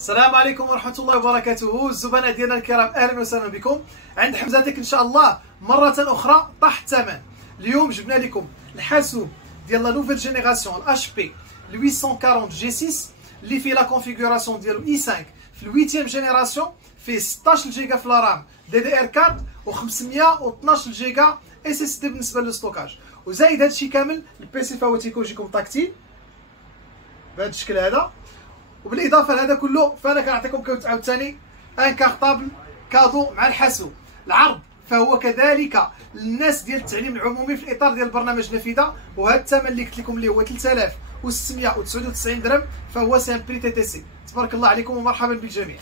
السلام عليكم ورحمة الله وبركاته. الزبناء ديالنا الكرام، اهلا وسهلا بكم عند حمزتك ان شاء الله مرة اخرى طاح الثمن. اليوم جبنا لكم الحاسوب ديال لا نوفيل جينيراسيون الاش بي 840 جي 6 اللي فيه لا كونفيغوراسيون ديالو اي 5 في الويتيام جينيراسيون، فيه 16 جيجا في الرام دي دي ار 4 و 512 جيجا اس اس دي بالنسبة للستوكاج. وزايد هادشي كامل البيسي فهو تيكون تاكتيل بهذا الشكل هذا. وبالاضافه لهذا كله فانا كنعطيكم عاوتاني ان كارطابل كادو مع الحاسوب. العرض فهو كذلك للناس ديال التعليم العمومي في الاطار ديال برنامج نافذه، وهذا الثمن اللي قلت لكم اللي هو 3699 درهم فهو سان بري تي تي سي. تبارك الله عليكم ومرحبا بالجميع.